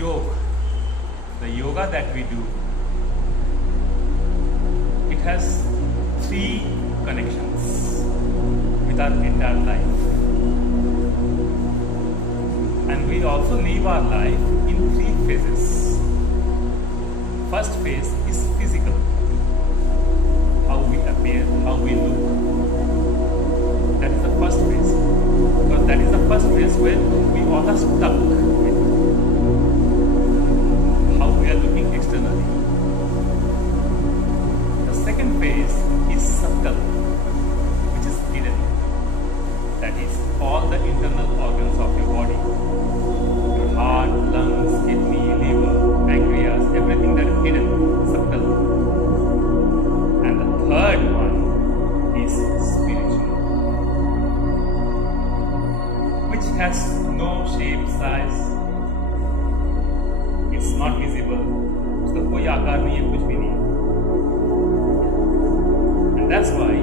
yoga, the yoga that we do, it has three connections with our entire life. And we also live our life in three phases. First phase is physical, how we appear, how we look. That is the first phase. Because that is the first phase where we all are stuck with how we are looking externally. The second phase is subtle, which is hidden. That is all the internal organs of your body. Your heart, lungs, kidney, liver, pancreas, everything that is hidden, subtle. And the third one is spiritual, which has no shape, size. It's not visible. उसका कोई आकार नहीं है, कुछ भी नहीं है. And that's why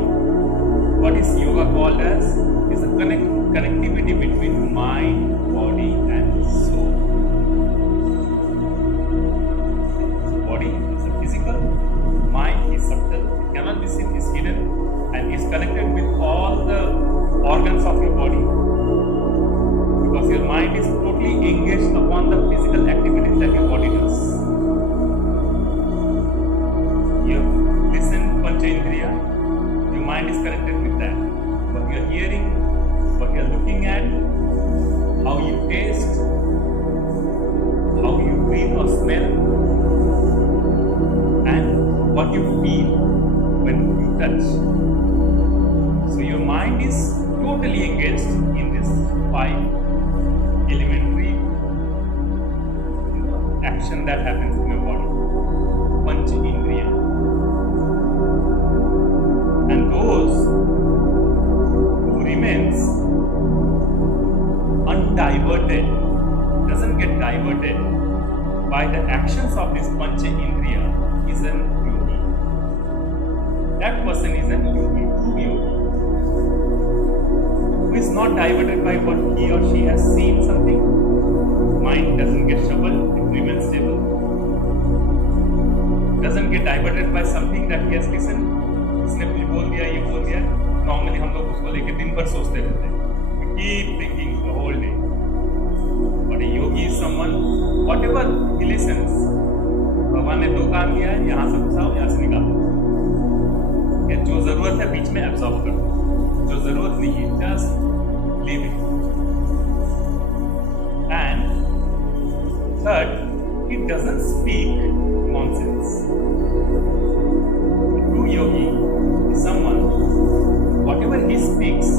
what is yoga called as is a connectivity between mind, body and soul. Body is a physical, mind is subtle, it cannot be seen, is hidden, and is connected with all the organs of your body. Because your mind is totally engaged upon the physical activities that your body does. You listen, Panchindriya, your mind is connected with that. What you are hearing, what you are looking at, how you taste, how you breathe or smell, and what you feel when you touch. So your mind is totally engaged in this five elementary action that happens in your body. Panch Indriya. And those who remains undiverted, doesn't get diverted by the actions of this Pancha Indriya is an yogi. That person is an yogi, true yogi. Who is not diverted by what he or she has seen something. Mind doesn't get troubled, it remains stable. Doesn't get diverted by something that he has listened. इसने कुछ बोल दिया, ये बोल दिया. Normally हम लोग उसको लेके दिन भर सोचते रहते हैं. We keep thinking the whole day. But a yogi is someone, whatever he listens, भगवान ने दो काम किया है, यहाँ से घुसाओ, यहाँ से निकालो. जो जरूरत है बीच में absorb करो. जो जरूरत नहीं है, just leave it. And third, he doesn't speak nonsense. A true yogi is someone, whatever he speaks,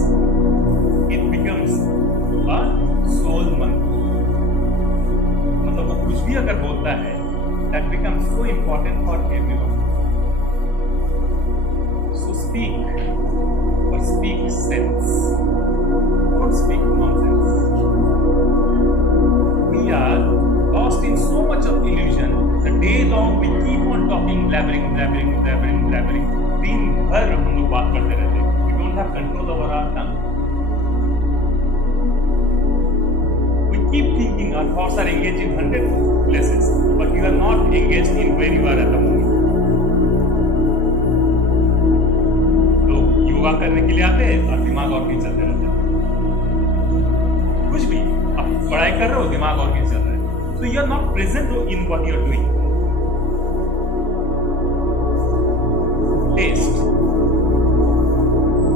it becomes a soul mantra. मतलब वो कुछ भी अगर बोलता है, that becomes so important for everyone. So speak, but speak sense. Don't speak nonsense. We are lost in so much of illusion. The day long we keep on talking, blabbering. दिन भर हम लोग बात करते रहते हैं. We don't have control over our tongue. We keep thinking our thoughts are engaged in 100 places, but you are not engaged in where you are at the moment. लोग योगा करने के लिए आते हैं और दिमाग और कहीं चलते रहते हैं. कुछ भी आप पढ़ाई कर रहे हो, दिमाग और कहीं चल रहा है. So you are not present in what you are doing. Taste.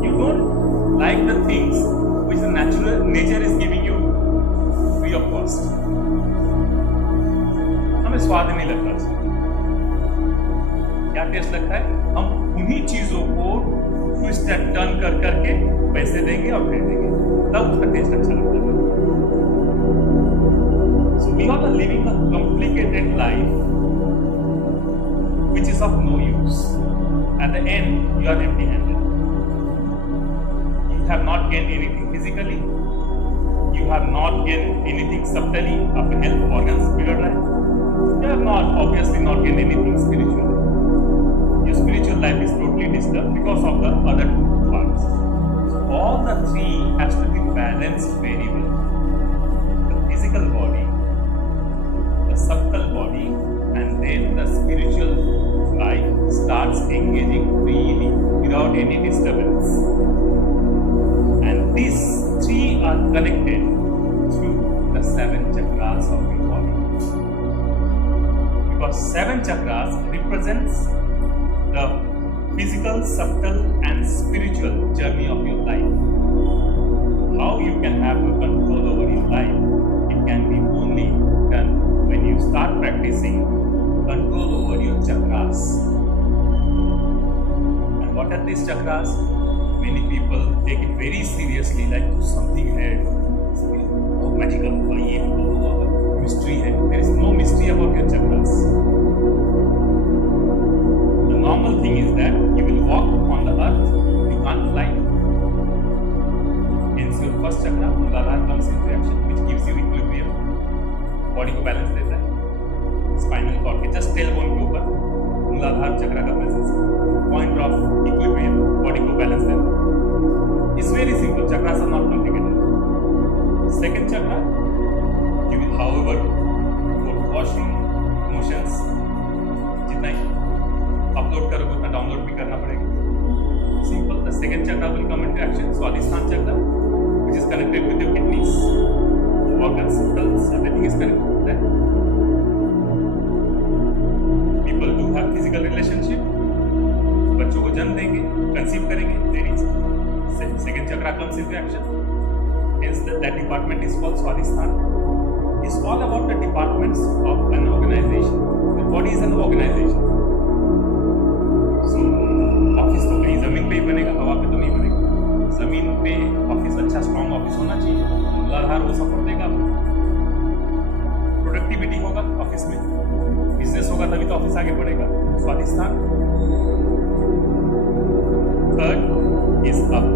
You don't like the things which the nature is giving you free of cost. हमें स्वाद नहीं लगता उसमें. क्या टेस्ट लगता है? हम उन्हीं चीजों को ट्विस्ट एंड टर्न कर करके पैसे देंगे और फेंक देंगे, तब उसका टेस्ट अच्छा लगता है. So we all are living a complicated life which is of no use. At the end, you are empty-handed. You have not gained anything physically. You have not gained anything subtly. आपके health organs बिगड़ रहे हैं. You have obviously not gained anything spiritually. Your spiritual life is totally disturbed because of the other two parts. So all the three has to be balanced very well. The physical body, the the spiritual life starts engaging freely without any disturbance. And these three are connected through the 7 chakras of your body. Because 7 chakras represents the physical, subtle and spiritual journey of your life. How you can have a control over your life, it can be only done when you start practicing control over your chakras. And what are these chakras? Many people take it very seriously, like something है, oh magical, ये mystery है. There is no mystery about your chakras. The normal thing is that you will walk on the earth, you can't fly. Hence your first chakra, Muladhara, comes into action, which gives you equilibrium, body को balance देता है. Spinal cord के just tailbone के ऊपर Muladhara chakra का presence है. Point of equilibrium, body को balance देता है. It's very simple. Chakras are not complicated. Second chakra, you will, however, go to washroom, motions, जितना ही upload करोगे उतना download भी करना पड़ेगा. Simple. The second chakra will come into action. Swadhisthana chakra, which is connected with your kidneys, organs, cells, everything is connected with that. People do have physical relationship. बच्चों को जन्म देंगे, conceive करेंगे. There is second chakra comes into action. Hence that department is called Swadhisthana. It's all about the departments of an organization. The body is an organization. So office तो कहीं जमीन पे ही बनेगा, हवा पे तो नहीं बनेगा. जमीन पे ऑफिस अच्छा स्ट्रॉन्ग ऑफिस होना चाहिए. मूलाधार वो सपोर्ट देगा. प्रोडक्टिविटी होगा ऑफिस में, बिजनेस होगा तभी तो ऑफिस आगे बढ़ेगा. स्वादिष्ठान. Third is up.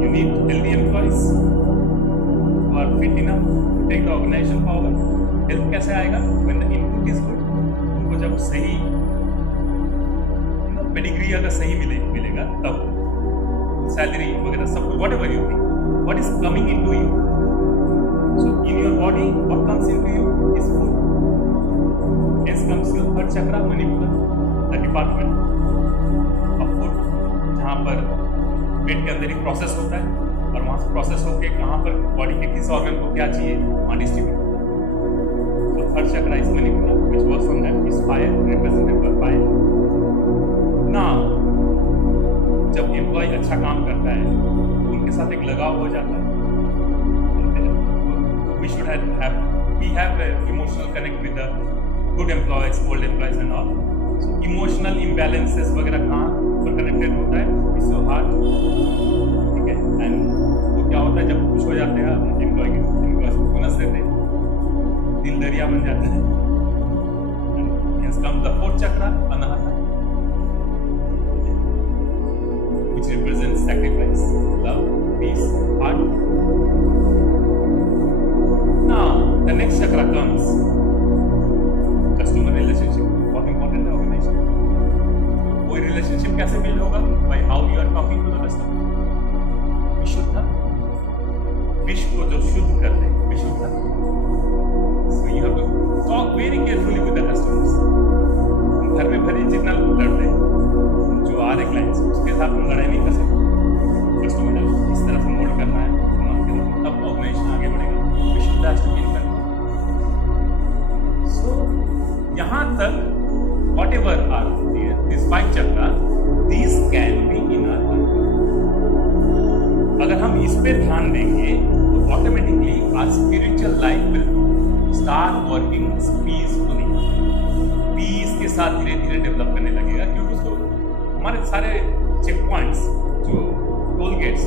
You need healthy employees who are fit enough to take the organization forward. Health कैसे आएगा? When the input is good. उनको जब सही पेडिग्री अगर सही मिलेगा तब सैलरी वगैरह सब कुछ whatever you think, what is coming into you. So in your body, what comes into you is food. Hence comes your third chakra, Manipura, the department of food, जहाँ पर पेट के अंदर ही प्रोसेस होता है और वहाँ से प्रोसेस होके कहाँ पर बॉडी के किस ऑर्गन को क्या चाहिए वहाँ डिस्ट्रीब्यूट होता है. So third chakra is Manipura, which works on that, is fire, represented by fire. Now, जब एम्प्लॉय अच्छा काम करता है तो उनके साथ एक लगाव हो जाता है. We should have emotional connect with the good employees, old employees and all. So emotional imbalances वगैरह कहाँ पर कनेक्टेड होता है? It's your heart. ठीक है. And वो क्या होता है जब खुश हो जाते हैं एम्प्लॉयज को बोनस देते हैं, दिल दरिया बन जाता है. Hence comes the fourth chakra, Anahata, which represents sacrifice, love, peace, heart. Now, the next chakra comes customer relationship. बहुत important है organization. कोई relationship कैसे build होगा? By how you are talking to the customer. विशुद्ध, विश्व को जो शुद्ध करते हैं, विशुद्ध. So you have to talk very carefully with the customers. घर में भले जितना लड़ते हैं, जो आ रहे क्लाइंट्स उसके साथ हम लड़ाई नहीं कर सकते. कस्टमर इस तरह से मोल्ड करना है तब ऑर्गेनाइजेशन आगे बढ़ेगा. विशुद्ध has to be in control. So यहाँ तक whatever are there, these 5 chakra, these can be in our control. अगर हम इस पे ध्यान देंगे तो automatically our spiritual life will start working peacefully. Peace के साथ धीरे धीरे डेवलप करने लगेगा क्योंकि उसको हमारे सारे चेक पॉइंट्स जो टोल गेट्स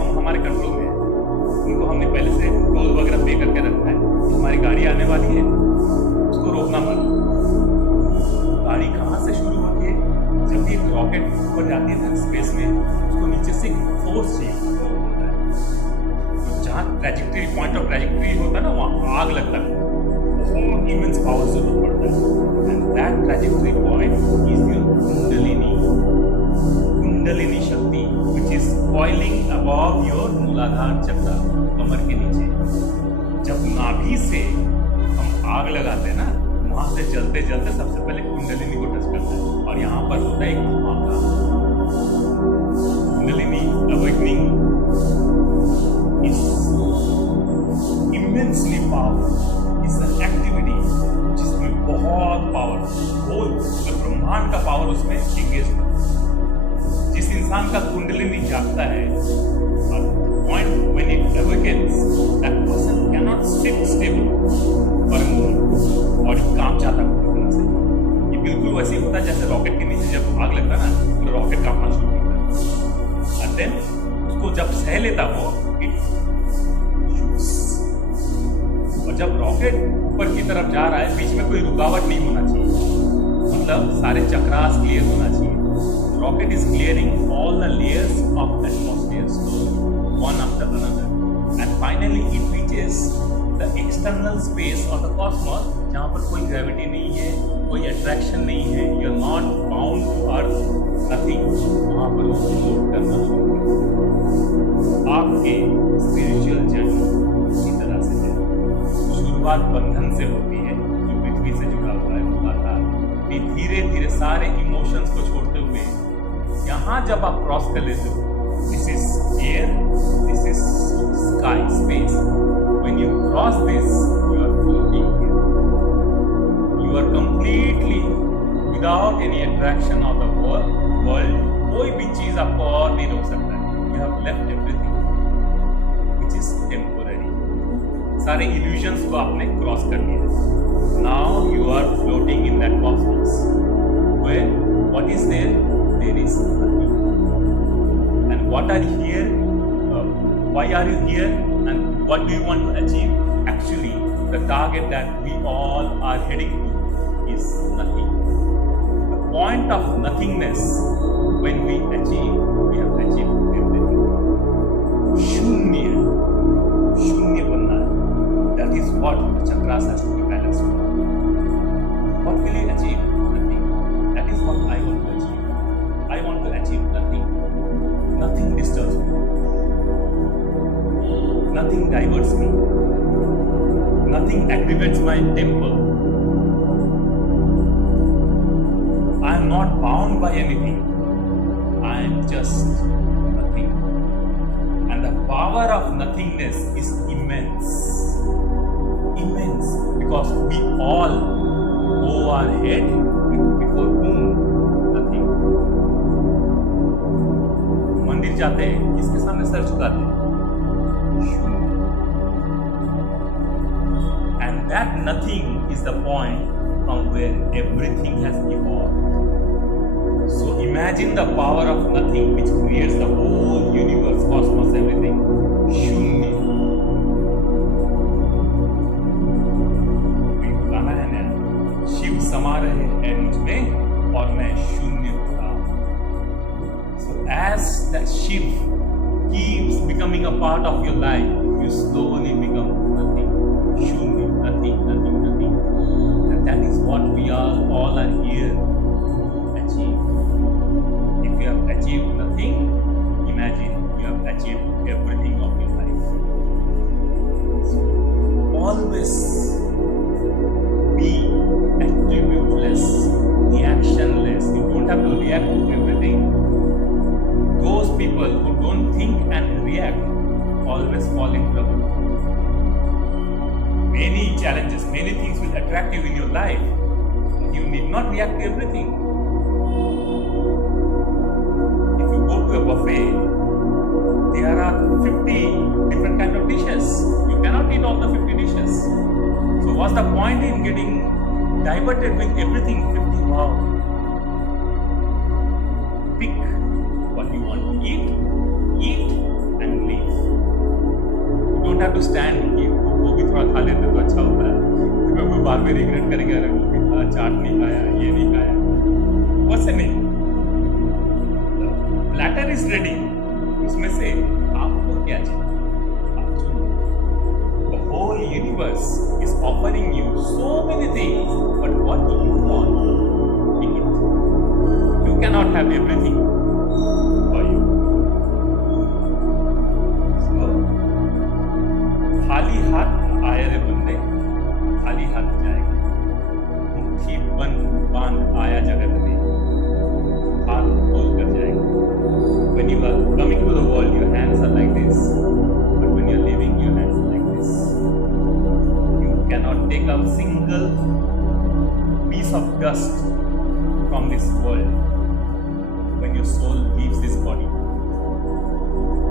हम हमारे कंट्रोल में है. उनको हमने पहले से टोल वगैरह पे करके रखा है. हमारी गाड़ी आने वाली है, उसको रोकना पड़ता है. गाड़ी कहाँ से शुरू होती है? जब भी एक रॉकेट ऊपर जाती है स्पेस में, उसको नीचे से फोर्स चाहिए होता है. तो जहाँ ट्रैजेक्टरी पॉइंट ऑफ ट्रैजेक्टरी होता है ना, वहाँ आग लगता है, immense power जरूरत पड़ता है. And that trajectory point is your Kundalini Shakti, which is coiling above your Muladhara chakra, कमर के नीचे. जब नाभि से हम आग लगाते हैं ना, वहां से चलते चलते सबसे पहले कुंडलिनी को टच करता है और यहाँ पर होता है एक धमाका। Kundalini awakening is immensely powerful, is an activity जिसमें बहुत पावर, होल ब्रह्मांड का पावर उसमें एंगेज होता है। जिस इंसान का कुंडलिनी जागता है, point when it awakens, that person cannot sit stable for a moment, body काम चाहता है पूरी तरह से। ये बिल्कुल वैसे ही होता है जैसे रॉकेट के नीचे जब आग लगता है ना, तो रॉकेट कांपना शुरू करता है, and then उसको जब सह लेता वो it shoots। और जब रॉकेट ऊपर की तरफ जा रहा है, बीच में कोई रुकावट नहीं होना चाहिए, मतलब सारे चक्रास क्लियर होना चाहिए। Rocket is clearing all the layers of atmosphere slowly, one after another, and finally it reaches the external space of the cosmos, जहाँ पर कोई gravity नहीं है, कोई attraction नहीं है, you are not bound to earth, nothing, वहाँ पर वो float करना शुरू करता है। आपके spiritual journey इसी तरह से है। शुरुआत बंधन से होती है, जो पृथ्वी से जुड़ा हुआ है, लगातार धीरे धीरे सारे इमोशंस को छोड़ते हुए यहाँ जब आप क्रॉस कर लेते हो, this is air, this is sky, space, when you cross this you are floating, you are completely without any attraction of the world. कोई भी चीज आपको और नहीं रोक सकता है। You have left everything which is temporary. सारे इल्यूजन्स को आपने क्रॉस कर लिया। Now you are floating in that cosmos where what is there? There is nothing. And what are you here? Why are you here? And what do you want to achieve? Actually, the target that we all are heading to is nothing. The point of nothingness, when we achieve, we have achieved everything. Shunya banna. That is what the chakras has to be balanced for. What will you achieve? Nothing. That is what I want to achieve. I want to achieve nothing. Nothing disturbs me. Nothing diverts me. Nothing aggravates my temper. I am not bound by anything. I am just nothing. And the power of nothingness is immense. Immense. Because we all bow our head before whom? Nothing. मंदिर जाते हैं, किसके सामने sir झुकाते हैं? And that nothing is the point from where everything has evolved. So imagine the power of nothing which creates the whole universe, cosmos, everything. शून्य। गाना है ना, शिव समा रहे हैं मुझ में और मैं शून्य हूँ। As that shift keeps becoming a part of your life, you slowly become nothing. Shunya, nothing. And that is what we all are here to achieve. If you have achieved nothing, imagine you have achieved everything of your life. So always be attributeless, reactionless. You don't have to react to everything. Those people who don't think and react always fall in trouble. Many challenges, many things will attract you in your life. You need not react to everything. If you go to a buffet, there are 50 different kinds of dishes. You cannot eat all the 50 dishes. So what's the point in getting diverted with everything? 50, wow. Pick what you want to eat and leave. You don't have to stand कि वो भी थोड़ा खा लेते तो अच्छा होता है, क्योंकि वो बाद में रिग्रेट करेंगे, अरे वो भी था, चाट नहीं खाया, ये नहीं खाया। वैसे नहीं, प्लेटर इज रेडी, उसमें से आपको क्या चाहिए आप चुनो। The whole universe is offering you so many things, but what do you want? Pick it. You cannot have everything for you. So, खाली हाथ आए रे बंदे, खाली हाथ जाएगा। मुट्ठी बंद बांध आया जगत में, हाथ खोल कर जाएगा। When you are coming to the world, your hands are like this, but when you are leaving, your hands are like this. You cannot take a single piece of dust from this world when your soul leaves this body.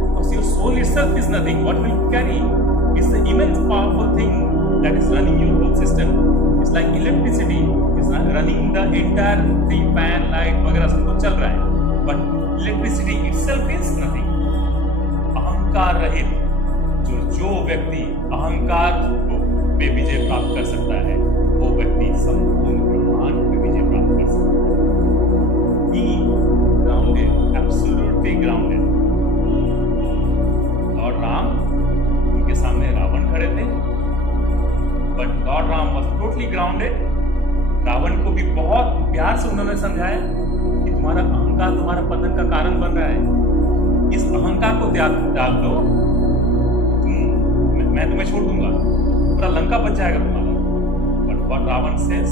Because your soul itself is nothing. What will you carry? It's the immense powerful thing that is running your whole system. It's like electricity. It's running the entire thing, fan, light, वगैरह सब कुछ चल रहा है. But electricity itself is nothing. अहंकार रहित जो व्यक्ति अहंकार को पे विजय प्राप्त कर सकता है, वो व्यक्ति संपूर्ण ब्रह्मांड पे विजय प्राप्त कर सकता है. He grounded, absolutely grounded. Lord Ram, उनके सामने रावण खड़े थे, but Lord Ram was totally grounded. Ravan को भी बहुत प्यार से उन्होंने समझाया कि तुम्हारा अहंकार तुम्हारा पतन का कारण बन रहा है. इस अहंकार को त्याग दो, मैं तुम्हें छोड़ दूंगा, पूरा लंका बच जाएगा तुम्हारा. But what Ravan says,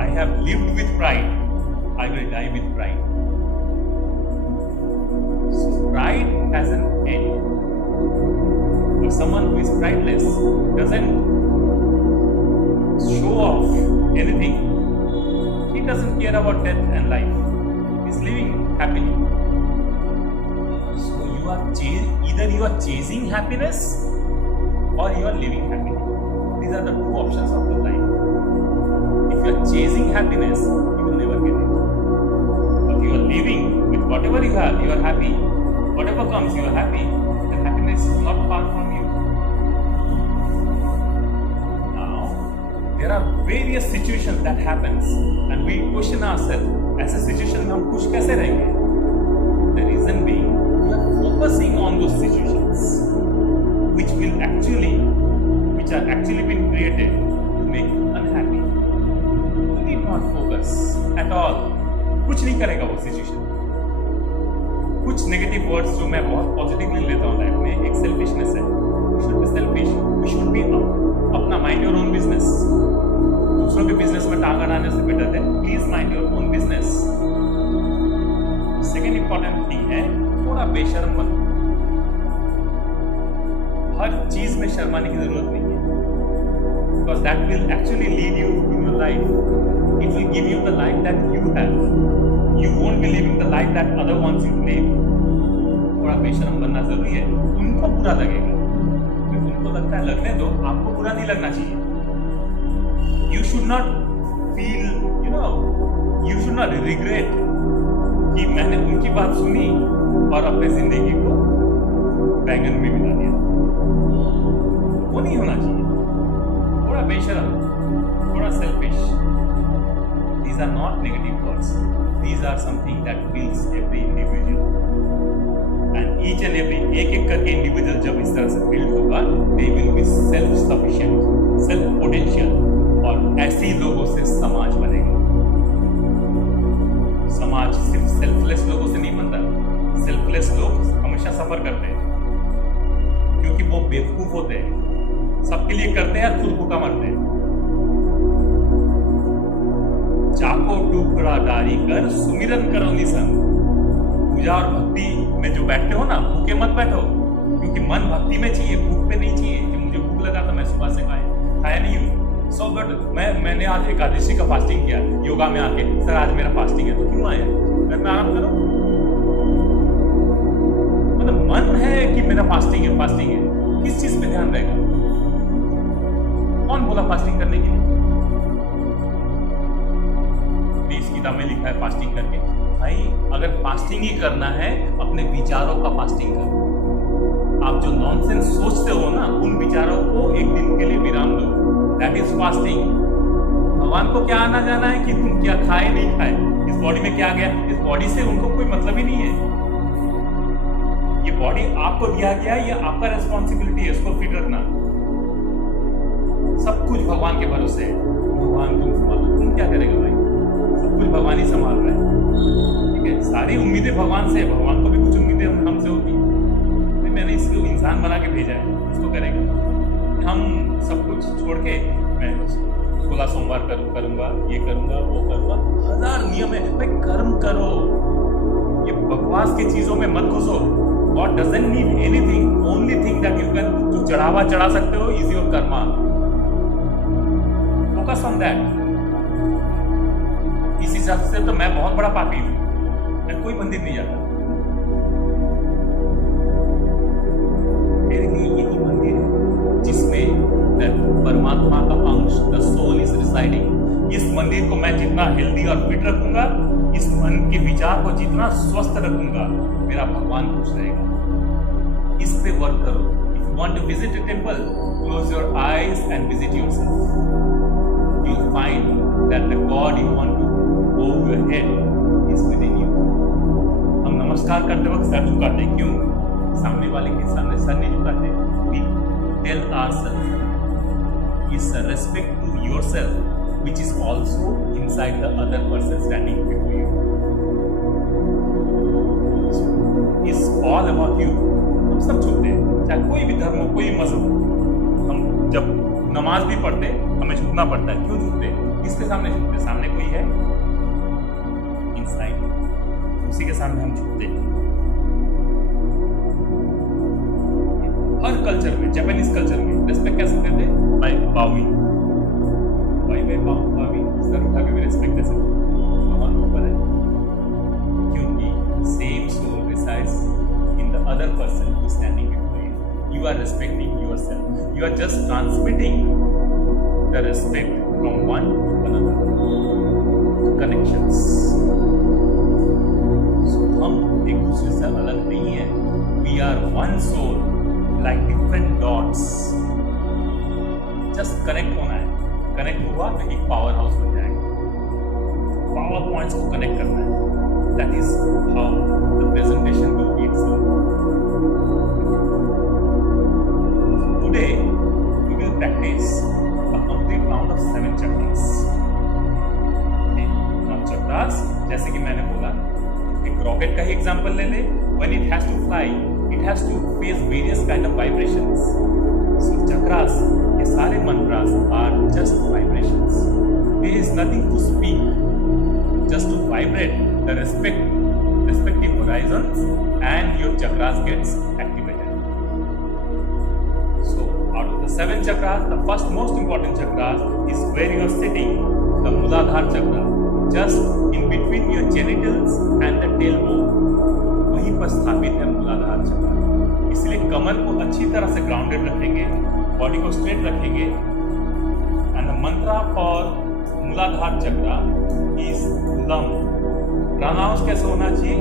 I have lived with pride, I will die with pride. So pride has an end. But someone who is prideless doesn't show off anything. He doesn't care about death and life. He's living happily. So either you are chasing happiness or you are living happily. These are the two options of your life. If you are chasing happiness, you will never get it. You are living with whatever you have, you are happy. Whatever comes, you are happy. The happiness is not far from you. Now, there are various situations that happens, and we question ourselves, ऐसे situation में हम खुश कैसे रहेंगे? The reason being, we are focusing on those situations, which are actually been created to make you unhappy. You need not focus at all. कुछ नहीं करेगा वो सिचुएशन. कुछ नेगेटिव वर्ड्स जो मैं बहुत पॉजिटिवली लेता हूँ लाइफ में, एक सेल्फिशनेस है. We should be selfish, we should be अपना माइंड योर ओन बिजनेस. दूसरों के बिजनेस में टांग अड़ाने से बेटर है please mind your own business. Second important thing है, थोड़ा बेशर्म बनो. हर चीज में शर्माने की जरूरत नहीं है, because that will actually lead you in your life. It will give you the life that you have. You won't be living the life that other ones you live. थोड़ा बेशर्म बनना जरूरी है. उनको बुरा लगेगा, उनको लगता है लगने दो, आपको बुरा नहीं लगना चाहिए. You should not feel, you should not regret कि मैंने उनकी बात सुनी और अपने जिंदगी को बैंगन में मिला दिया. वो नहीं होना चाहिए. थोड़ा बेशर्म, थोड़ा selfish. These are not negative words. These are something that fills every individual. And each and every एक करके individual जब इस तरह से build होगा, they will be self-sufficient, self-potential, और ऐसे ही लोगों से समाज बनेगा. समाज सिर्फ सेल्फलेस लोगों से नहीं बनता. सेल्फलेस लोग हमेशा सफर करते हैं क्योंकि वो बेवकूफ होते हैं. सबके लिए करते हैं और खुद भूखा मरते हैं. चाको टुकड़ा डारी कर सुमिरन करो निसन. पूजा और भक्ति में जो बैठते हो ना, भूखे मत बैठो, क्योंकि मन भक्ति में चाहिए, भूख पे नहीं चाहिए. कि मुझे भूख लगा था मैं सुबह से खाया नहीं हूँ. सो बट मैंने आज एकादशी का फास्टिंग किया योगा में आके. सर आज मेरा फास्टिंग है, तो क्यों आया? घर में आराम करो. मतलब मन है कि मेरा फास्टिंग है, किस चीज पे ध्यान रहेगा? कौन बोला फास्टिंग करने के लिए? इस किताब में लिखा है फास्टिंग करके. भाई अगर फास्टिंग ही करना है, अपने विचारों का फास्टिंग करो. आप जो नॉनसेंस सोचते हो ना, उन विचारों को एक दिन के लिए विराम दो. That is fasting. भगवान को क्या आना जाना है कि तुम क्या खाए नहीं खाए, इस बॉडी में क्या गया, इस बॉडी से उनको कोई मतलब ही नहीं है. ये बॉडी आपको दिया गया, ये आपका रेस्पॉन्सिबिलिटी है, इसको फिट रखना. सब कुछ भगवान के भरोसे है. भगवान तुम संभालो. तुम क्या करेगा भाई? सब कुछ भगवान ही संभाल रहा है. ठीक है, सारी उम्मीदें भगवान से है. भगवान को भी कुछ उम्मीदें हमसे होती है. मैंने इसको इंसान बना के भेजा है, इसको करेगा. हम सब कुछ छोड़ के मैं बोला सोमवार करूंगा, ये करूंगा, वो करूंगा, 1000 नियम है भाई। कर्म करो, ये बकवास की चीजों में मत घुसो। God doesn't need anything. Only thing that you can, जो चढ़ावा चढ़ा सकते हो is your karma. Focus on that. इस हिसाब से तो मैं बहुत बड़ा पापी हूं, मैं कोई मंदिर नहीं जाता। मेरे लिए यही मंदिर है जिसमें परमात्मा का अंश, द सोल इज रिसाइडिंग। इस मंदिर को मैं जितना हेल्दी और फिट रखूंगा, इस मन के विचार को जितना स्वस्थ रखूंगा, मेरा भगवान खुश रहेगा। इस पे वर्क करो। If you want to visit a temple, close your eyes and visit yourself. You will find that the god you want to over your head is within you. हम नमस्कार करते वक्त सर झुकाते, क्यों? सामने वाले के सामने सर नहीं झुकाते। We tell ourselves is a respect to yourself, which is also inside the other person standing before you. So, it's all about you. हम सब झुकते हैं, चाहे कोई भी धर्म हो, कोई मजहब हो। हम जब नमाज भी पढ़ते हमें झुकना पड़ता है। क्यों झुकते हैं? किसके सामने झुकते? सामने कोई है इनसाइड, उसी के सामने हम झुकते हैं। हर कल्चर में, जापानीज कल्चर में रिस्पेक्ट कैसे देते हैं? बाय बाउइंग, सर उठा के भी रिस्पेक्ट दे सकते हैं। भगवान को पता है, क्योंकि same soul resides in the other person who is standing before you. You are respecting yourself, you are just transmitting the respect from one to another. Connections. So हम एक दूसरे से अलग नहीं है। We are one soul, like different dots. Just connect होना है। Connect हुआ तो एक पावर हाउस बन जाएगा। पावर पॉइंट्स को कनेक्ट करना है। That is how the presentation will be itself. Today we will practice a complete round of 7 chakras. Okay? Now chakras, जैसे कि मैंने बोला, एक रॉकेट का ही एग्जांपल ले ले। When it has to fly, it has to face various kind of vibrations. So chakras, ये सारे mantras are just vibrations. There is nothing to speak, just to vibrate the respective horizons, and your chakras gets activated. So out of the 7 chakras, the first most important chakra is where you are sitting, the Muladhara chakra, just in between your genitals and the tailbone. वहीं पर स्थापित है मूलाधार चक्र। इसलिए कमर को अच्छी तरह से ग्राउंडेड रखेंगे, बॉडी को स्ट्रेट रखेंगे। एंड द मंत्र फॉर मूलाधार चक्र इज लम। प्रोनाउंस कैसे होना चाहिए?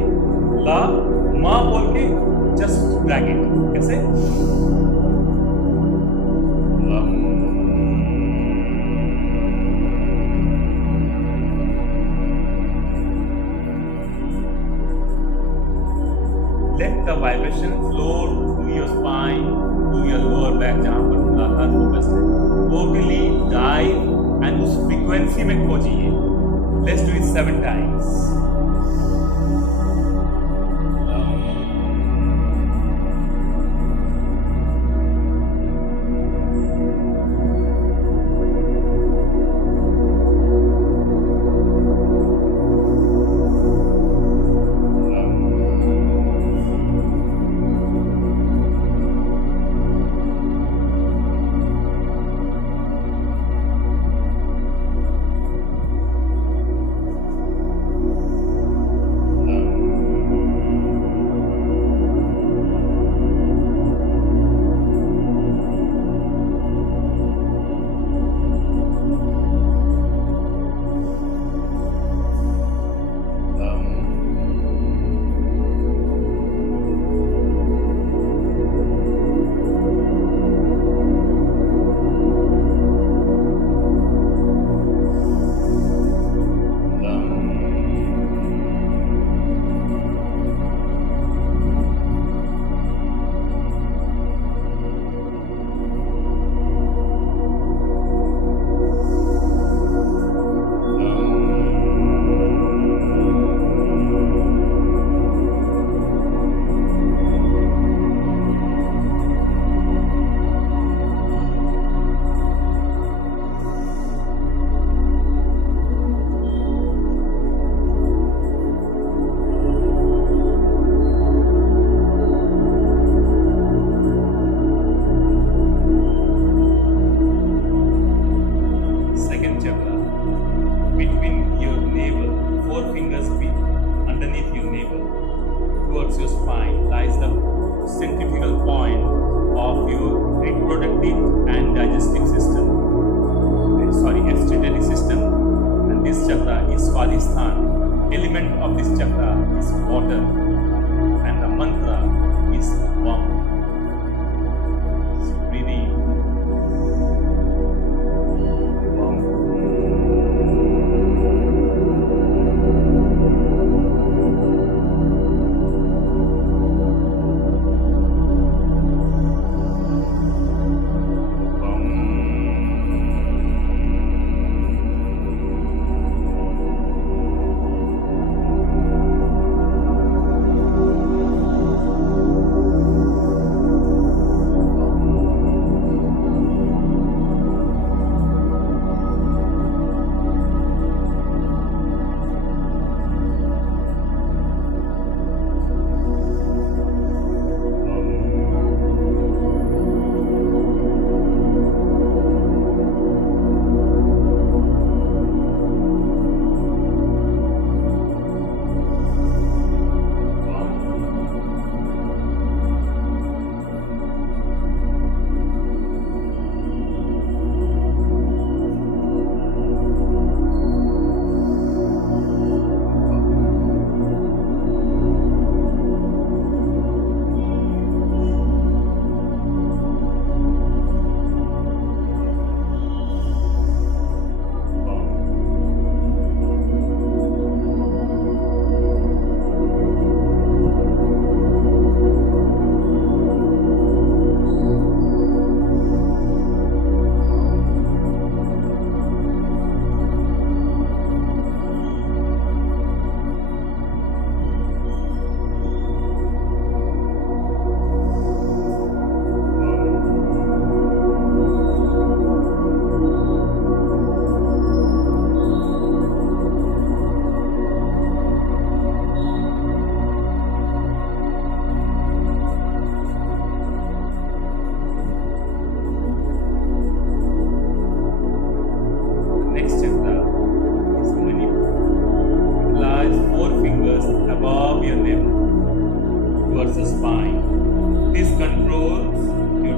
ला मा बोल के जस्ट ड्रैग इट। कैसे? Lump. Let the vibration flow through your spine, to your lower back, जहाँ पर मूलाधार फोकस है। Totally dive and उस frequency में खोजिए। Let's do it 7 times. is Swadhisthana. Element of this chakra is water, and the mantra is warm. So breathe in.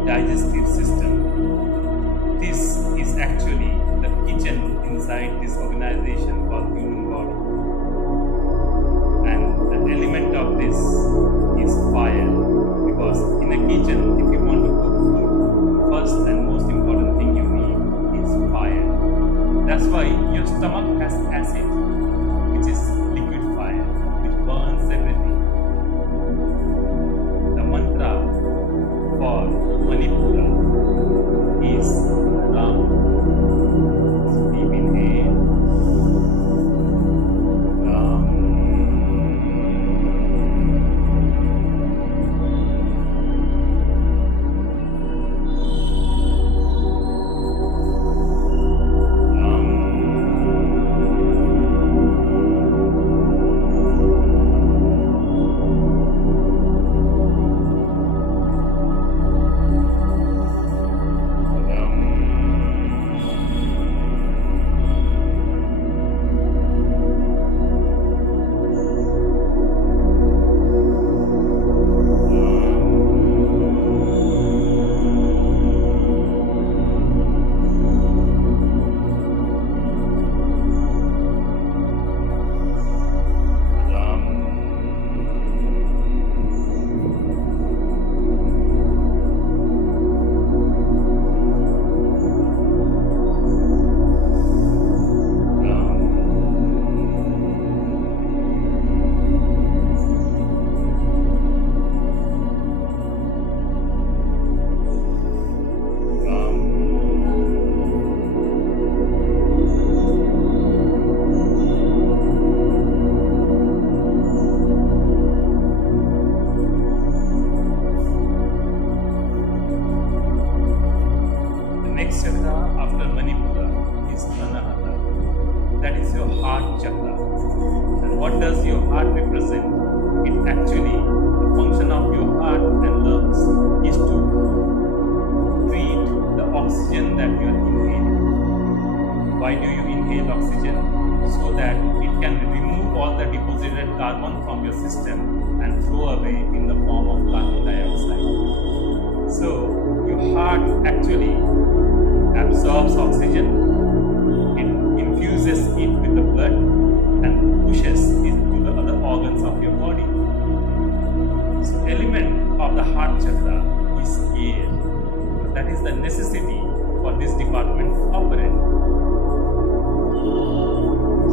Digestive system. This is actually the kitchen inside this organization called human body. And the element of this is fire. Because in a kitchen, if you want to cook food, first and most important thing you need is fire. That's why your stomach has acid, which is liquid fire, which burns everything. The mantra for Manipura is Ram. Deep inhale. Ram. Next chakra after Manipura is Anahata. That is your heart chakra. And what does your heart represent? It actually, the function of your heart and lungs is to treat the oxygen that you are inhaling. Why do you inhale oxygen? So that it can remove all the deposited carbon from your system and throw away in the form of carbon dioxide. So your heart actually absorbs oxygen, it infuses it with the blood, for this department to operate.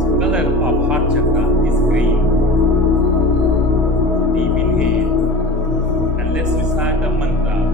So color of heart chakra is green. Deep inhale and let's recite the mantra